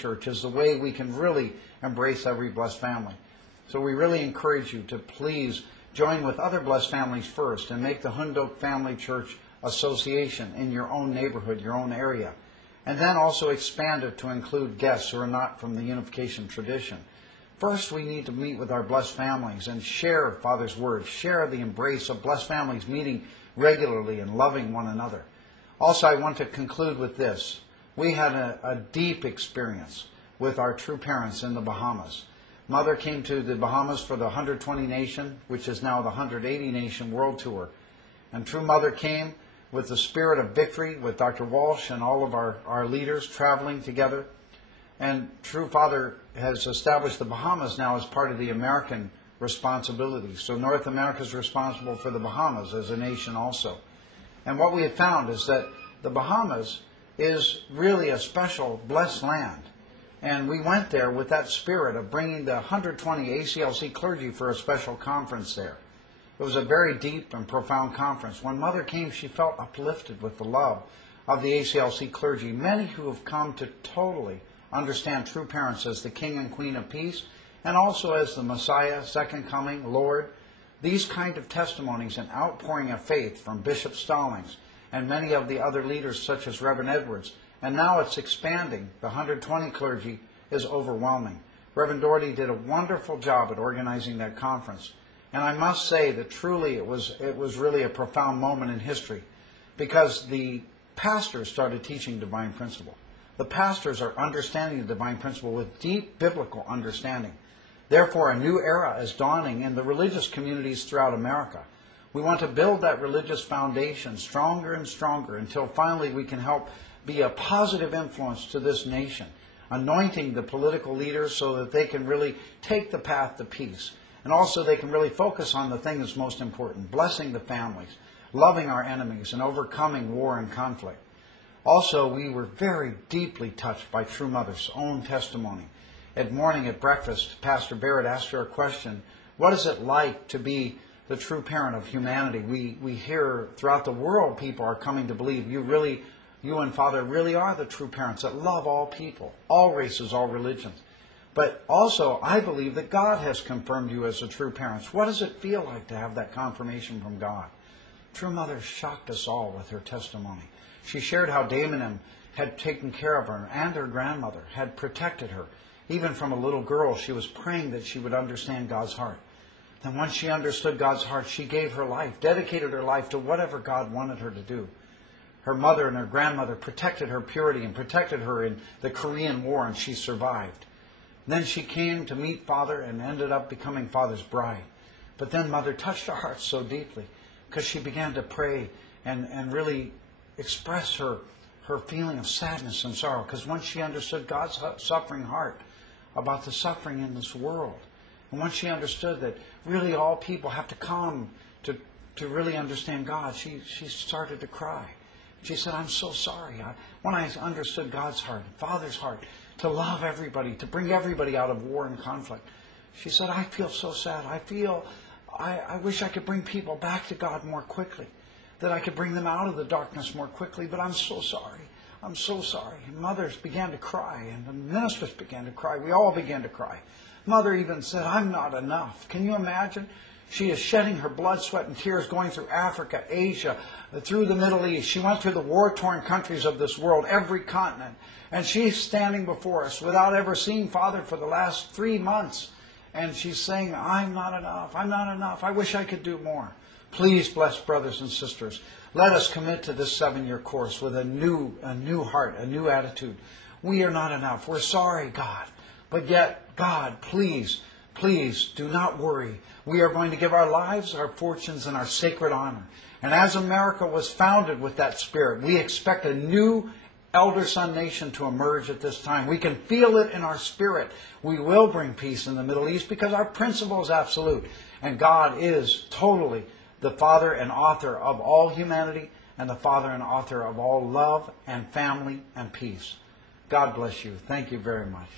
Church is the way we can really embrace every blessed family. So we really encourage you to please join with other blessed families first and make the Hundok Family Church Association in your own neighborhood, your own area. And then also expand it to include guests who are not from the unification tradition. First, we need to meet with our blessed families and share Father's Word, share the embrace of blessed families meeting regularly and loving one another. Also, I want to conclude with this. We had a deep experience with our true parents in the Bahamas. Mother came to the Bahamas for the 120 Nation, which is now the 180 Nation World Tour. And True Mother came with the spirit of victory with Dr. Walsh and all of our leaders traveling together. And True Father has established the Bahamas now as part of the American responsibility. So North America is responsible for the Bahamas as a nation also. And what we have found is that the Bahamas is really a special, blessed land. And we went there with that spirit of bringing the 120 ACLC clergy for a special conference there. It was a very deep and profound conference. When Mother came, she felt uplifted with the love of the ACLC clergy, many who have come to totally understand true parents as the King and Queen of Peace, and also as the Messiah, Second Coming, Lord. These kind of testimonies and outpouring of faith from Bishop Stallings and many of the other leaders such as Reverend Edwards, and now it's expanding. The 120 clergy is overwhelming. Reverend Doherty did a wonderful job at organizing that conference. And I must say that truly it was really a profound moment in history, because the pastors started teaching divine principle. The pastors are understanding the divine principle with deep biblical understanding. Therefore, a new era is dawning in the religious communities throughout America. We want to build that religious foundation stronger and stronger until finally we can help be a positive influence to this nation, anointing the political leaders so that they can really take the path to peace. And also they can really focus on the thing that's most important, blessing the families, loving our enemies, and overcoming war and conflict. Also, we were very deeply touched by True Mother's own testimony. At morning at breakfast, Pastor Barrett asked her a question: what is it like to be the true parent of humanity? We hear throughout the world people are coming to believe you and Father really are the true parents that love all people, all races, all religions. But also, I believe that God has confirmed you as the true parents. What does it feel like to have that confirmation from God? True Mother shocked us all with her testimony. She shared how Daimonim had taken care of her and her grandmother, had protected her. Even from a little girl, she was praying that she would understand God's heart. Then once she understood God's heart, she gave her life, dedicated her life to whatever God wanted her to do. Her mother and her grandmother protected her purity and protected her in the Korean War, and she survived. Then she came to meet Father and ended up becoming Father's bride. But then Mother touched our hearts so deeply because she began to pray and really express her feeling of sadness and sorrow. Because once she understood God's suffering heart about the suffering in this world, and once she understood that really all people have to come to really understand God, she started to cry. She said, I'm so sorry. When I understood God's heart, Father's heart, to love everybody, to bring everybody out of war and conflict, she said, I feel so sad. I wish I could bring people back to God more quickly, that I could bring them out of the darkness more quickly, but I'm so sorry. I'm so sorry. And mothers began to cry, and the ministers began to cry. We all began to cry. Mother even said, I'm not enough. Can you imagine? She is shedding her blood, sweat, and tears going through Africa, Asia, through the Middle East. She went through the war-torn countries of this world, every continent. And she's standing before us without ever seeing Father for the last 3 months. And she's saying, I'm not enough. I'm not enough. I wish I could do more. Please, blessed brothers and sisters, let us commit to this 7-year course with a new heart, a new attitude. We are not enough. We're sorry, God. But yet, God, please do not worry. We are going to give our lives, our fortunes, and our sacred honor. And as America was founded with that spirit, we expect a new elder son nation to emerge at this time. We can feel it in our spirit. We will bring peace in the Middle East because our principle is absolute. And God is totally the Father and author of all humanity and the Father and author of all love and family and peace. God bless you. Thank you very much.